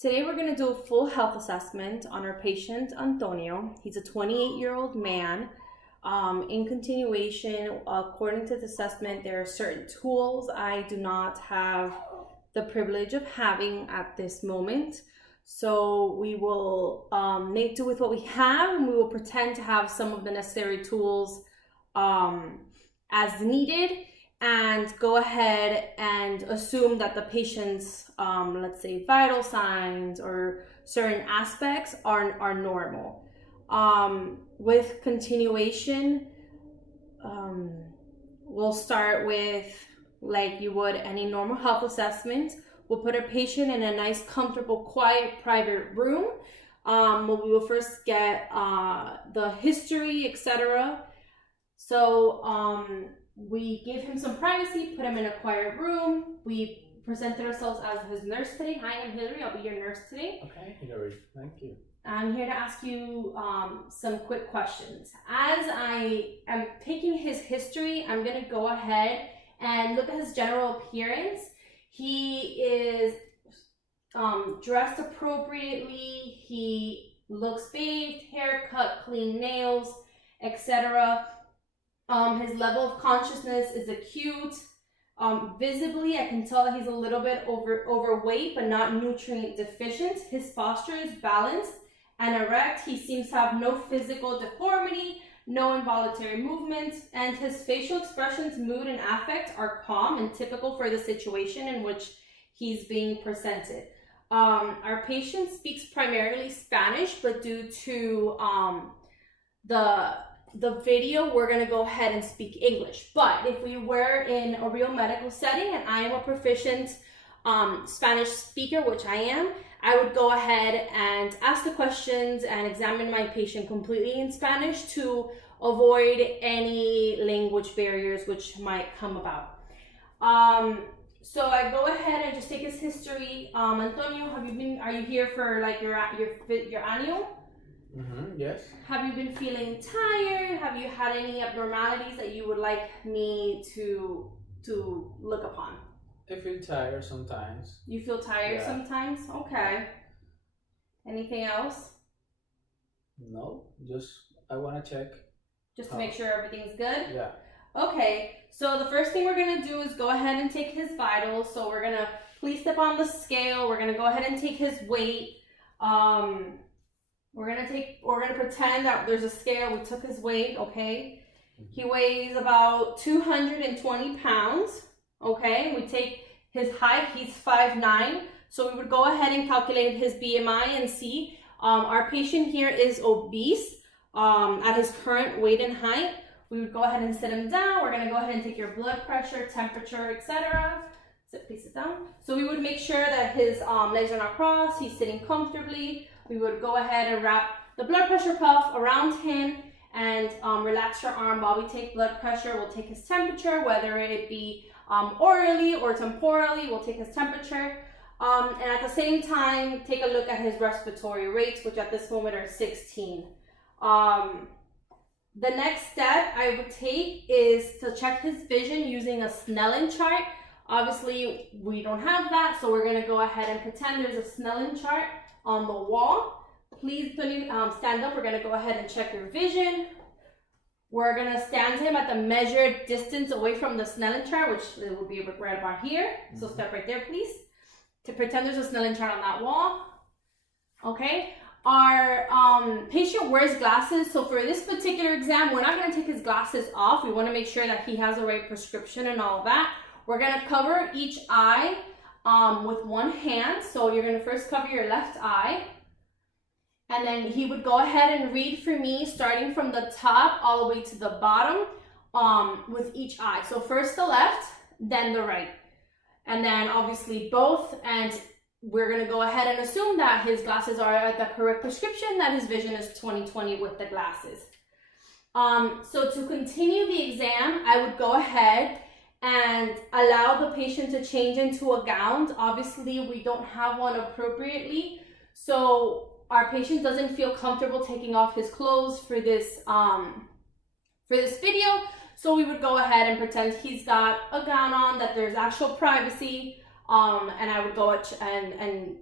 Today we're going to do a full health assessment on our patient Antonio. He's a 28-year-old man. In continuation, according to the assessment, there are certain tools I do not have the privilege of having at this moment. So we will make do with what we have, and we will pretend to have some of the necessary tools as needed, and go ahead and assume that the patient's, let's say, vital signs or certain aspects are normal. With continuation, we'll start with, like you would any normal health assessment. We'll put a patient in a nice, comfortable, quiet, private room. We will first get the history, etc. So we give him some privacy, put him in a quiet room. We presented ourselves as his nurse today. Hi, I'm Hillary. I'll be your nurse today. Okay, Hillary. Thank you. I'm here to ask you some quick questions. As I am taking his history, I'm going to go ahead and look at his general appearance. He is dressed appropriately. He looks bathed, haircut, clean nails, etc. His level of consciousness is acute. Visibly, I can tell that he's a little bit overweight, but not nutrient deficient. His posture is balanced and erect. He seems to have no physical deformity, no involuntary movements, and his facial expressions, mood, and affect are calm and typical for the situation in which he's being presented. Our patient speaks primarily Spanish, but due to the video, we're going to go ahead and speak English. But if we were in a real medical setting and I am a proficient Spanish speaker, which I am, I would go ahead and ask the questions and examine my patient completely in Spanish to avoid any language barriers which might come about. So I go ahead and just take his history. Antonio, are you here for like your annual? Yes. Have you been feeling tired? Have you had any abnormalities that you would like me to look upon? I feel tired sometimes. You feel tired sometimes? Okay. Anything else? No, just I want to check. Just to make sure everything's good? Yeah. Okay, so the first thing we're going to do is go ahead and take his vitals. So we're going to please step on the scale. We're going to go ahead and take his weight. We're gonna pretend that there's a scale. We took his weight, okay? He weighs about 220 pounds, okay? We take his height, he's 5'9", so we would go ahead and calculate his BMI and see. Our patient here is obese at his current weight and height. We would go ahead and sit him down. We're gonna go ahead and take your blood pressure, temperature, etc. Please sit down. So we would make sure that his legs are not crossed, he's sitting comfortably. We would go ahead and wrap the blood pressure cuff around him and relax your arm while we take blood pressure. We'll take his temperature, whether it be orally or temporally. We'll take his temperature. And at the same time, take a look at his respiratory rates, which at this moment are 16. The next step I would take is to check his vision using a Snellen chart. Obviously, we don't have that, so we're going to go ahead and pretend there's a Snellen chart on the wall. Please stand up. We're going to go ahead and check your vision. We're going to stand him at the measured distance away from the Snellen chart, which will be right about here. So step right there, please. To pretend there's a Snellen chart on that wall. Okay. Our patient wears glasses. So for this particular exam, we're not going to take his glasses off. We want to make sure that he has the right prescription and all that. We're going to cover each eye with one hand. So you're going to first cover your left eye, and then he would go ahead and read for me starting from the top all the way to the bottom with each eye. So first the left, then the right, and then obviously both. And we're going to go ahead and assume that his glasses are at the correct prescription, that his vision is 20/20 with the glasses. So to continue the exam, I would go ahead and allow the patient to change into a gown. Obviously, we don't have one appropriately, so our patient doesn't feel comfortable taking off his clothes for this video. So we would go ahead and pretend he's got a gown on, that there's actual privacy, and I would go and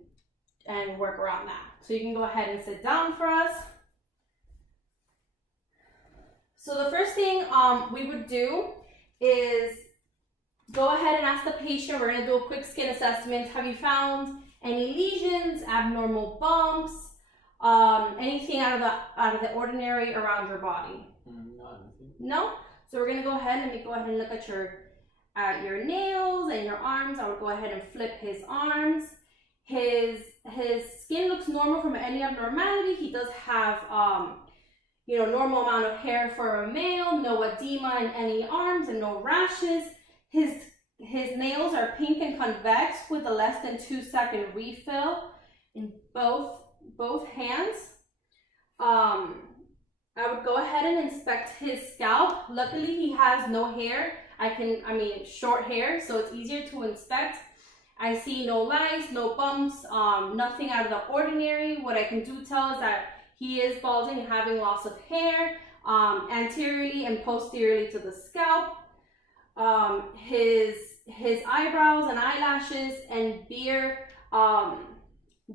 and work around that. So you can go ahead and sit down for us. So the first thing we would do is go ahead and ask the patient. We're going to do a quick skin assessment. Have you found any lesions, abnormal bumps, anything out of the ordinary around your body? No, nothing. No? So we're going to go ahead and look at your nails and your arms. I would go ahead and flip his arms. His skin looks normal from any abnormality. He does have normal amount of hair for a male, no edema in any arms and no rashes. His nails are pink and convex with a less than 2-second refill in both hands. I would go ahead and inspect his scalp. Luckily, he has no hair. Short hair, so it's easier to inspect. I see no lines, no bumps, nothing out of the ordinary. What I can do tell is that he is balding and having loss of hair anteriorly and posteriorly to the scalp. His eyebrows and eyelashes and beard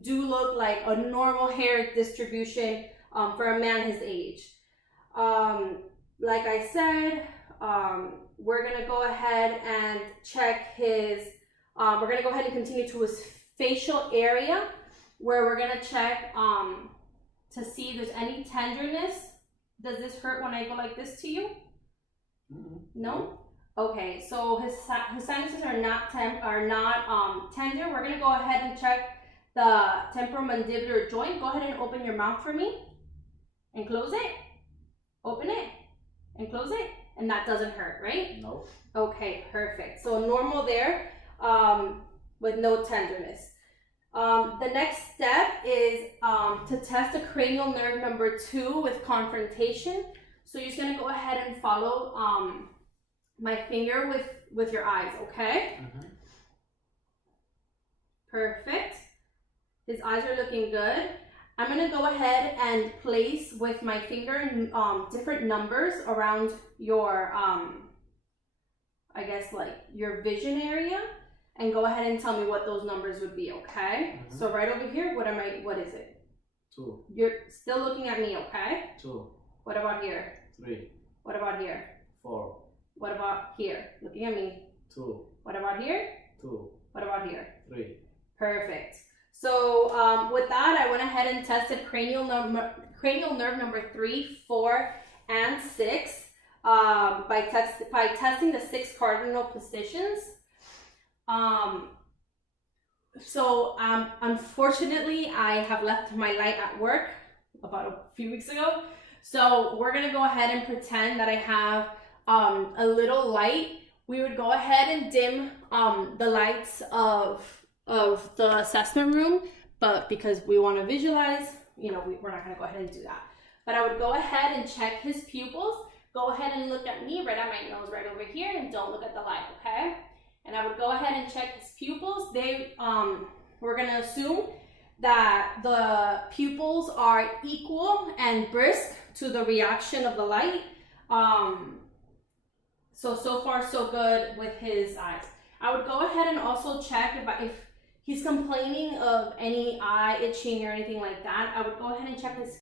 do look like a normal hair distribution for a man his age. Like I said, we're gonna go ahead and check his, we're gonna go ahead and continue to his facial area, where we're gonna check to see if there's any tenderness. Does this hurt when I go like this to you? No? Okay, so his sinuses are not tender. We're gonna go ahead and check the temporomandibular joint. Go ahead and open your mouth for me and close it. Open it and close it, and that doesn't hurt, right? No. Okay, perfect. So normal there, with no tenderness. The next step is to test the cranial nerve number 2 with confrontation. So you're just gonna go ahead and follow my finger with your eyes, okay? Perfect. His eyes are looking good. I'm gonna go ahead and place with my finger different numbers around your, your vision area, and go ahead and tell me what those numbers would be, okay? So right over here, what is it? 2. You're still looking at me, okay? 2. What about here? 3. What about here? 4. What about here? Looking at me. 2. What about here? 2. What about here? 3. Perfect. So with that, I went ahead and tested cranial nerve number 3, 4, and 6 by testing the 6 cardinal positions. Unfortunately, I have left my light at work about a few weeks ago. So we're gonna go ahead and pretend that I have a little light. We would go ahead and dim the lights of the assessment room, but because we want to visualize, we're not gonna go ahead and do that. But I would go ahead and check his pupils. Go ahead and look at me, right at my nose, right over here, and don't look at the light, okay? And I would go ahead and check his pupils. We're gonna assume that the pupils are equal and brisk to the reaction of the light. So far so good with his eyes. I would go ahead and also check if he's complaining of any eye itching or anything like that. I would go ahead and check his